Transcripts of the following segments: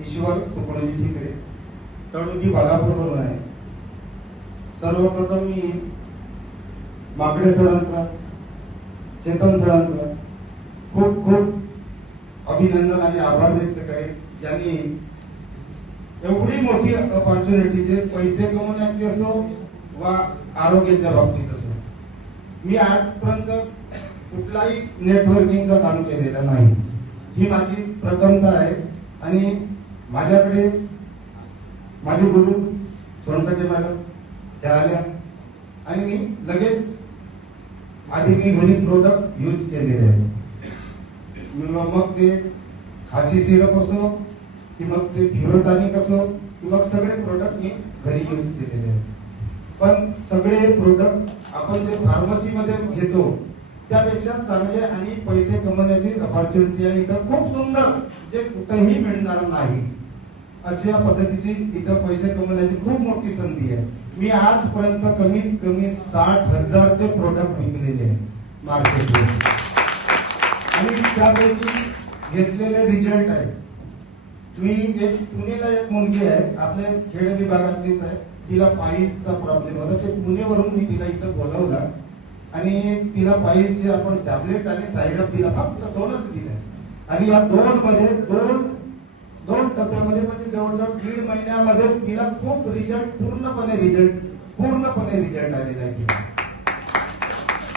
ईश्वर तुकडोजी ठिकरे, तळोजी बालापूरवरून आहे. सर्वप्रथम मी माकडे सरांचा, चेतन सरांचा खूप खूप अभिनंदन आणि आभार व्यक्त करेन, ज्यांनी एवढी मोठी अपॉर्च्युनिटी जे पैसे कमवण्याची असो वा आरोग्याच्या बाबतीत असो, मी आजपर्यंत कुठलाही नेटवर्किंगचं काम केलेलं नाही. ही माझी प्रथमता आहे. आणि माझ्याकडे माझे गुरु सोनटके मॅडम त्या आल्या आणि मी लगेच आधी मी घरी प्रोडक्ट यूज केलेले आहे. मग ते खासी सिरप असो की मग ते फिरोटॉनिक असो किंवा सगळे प्रोडक्ट मी घरी यूज केलेले आहेत. पण सगळे प्रोडक्ट आपण जे फार्मसीमध्ये घेतो त्यापेक्षा चांगले आणि पैसे कमवण्याची अपॉर्च्युनिटी आहे. इथं खूप सुंदर जे कुठेही मिळणार नाही अशा पद्धतीची इथं पैसे कमवण्याची खूप मोठी संधी आहे. मी आजपर्यंत कमीत कमी 60,000चे प्रोडक्ट विकलेले आहेत मार्केटमध्ये आणि त्यापैकी घेतलेले रिझल्ट आहे. मी एक पुणेला एक मुलगी आहे, आपल्या खेड विभागातलीच आहे, तिला पायीचा प्रॉब्लेम होता. ते पुणेवरून मी तिला इथं बोलवला आणि तिला पायीचे आपण टॅबलेट आणि सायरप दिला, फक्त 2च दिले. आणि या दोन टप्प्यामध्ये म्हणजे जवळजवळ 1.5 महिन्यामध्येच तिला खूप रिझल्ट पूर्णपणे रिझल्ट आलेला आहे.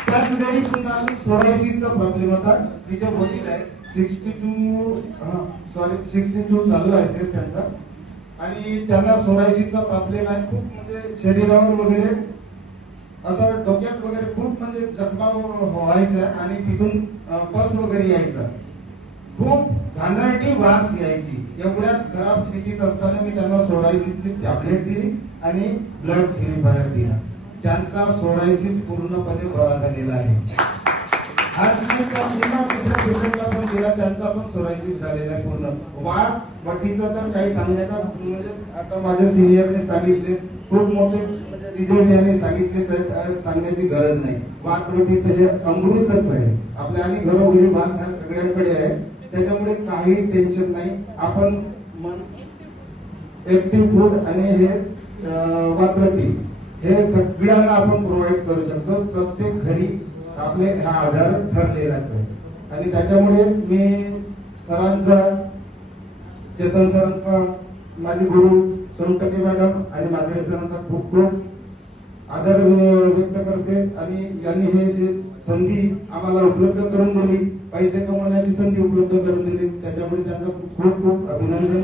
त्याच वेळी पुन्हा सोरायसिसचा प्रॉब्लेम होता. तिचे वडील आहे 62 चालू आहे त्यांचा आणि त्यांना सोरायसिसचा प्रॉब्लेम आहे. खूप म्हणजे शरीरावर वगैरे असं डोक्यात वगैरे खूप म्हणजे जखमा व्हायच्या आणि तिथून पस वगैरे यायचा, खूप घाणेरडी वास यायची. एवढ्या खराब स्थितीत असताना मी त्यांना सोरायसिसची टॅबलेट दिली आणि ब्लड प्युरिफायर दिला. त्यांचा सोरायसिस पूर्णपणे बरा झालेला आहे. आज मी पुन्हा दुसऱ्या पेशंटला पण दिला, त्यांचा पण सोरायसिस झालेला आहे पूर्ण. वाटीचं तर काही सांगण्याचा म्हणजे आता माझ्या सिनियरने सांगितले, खूप मोठे म्हणजे रिझल्ट यांनी सांगितलेच आहेत, सांगण्याची गरज नाही. वाटवटी हे अमृतच आहे आपल्या आणि घरोघरी भात हा सगळ्यांकडे आहे. त्याच्यामुळे काही टेन्शन नाही. आपण ऍक्टिव्ह फूड आणि हे वाटवटी हे सगळ्यांना आपण प्रोव्हाइड करू शकतो. प्रत्येक घरी आपले हा आजार ठरलेलाच आहे. आणि त्याच्यामुळे मी सरांचा, चेतन सरांचा, माझे गुरु सोनटके मॅडम आणि माकडे सरांचा खूप खूप आदर व्यक्त करते. आणि यांनी हे जे संधी आम्हाला उपलब्ध करून दिली, पैसे कमवण्याची संधी उपलब्ध करून दिली, त्याच्यामुळे त्यांचं खूप खूप अभिनंदन.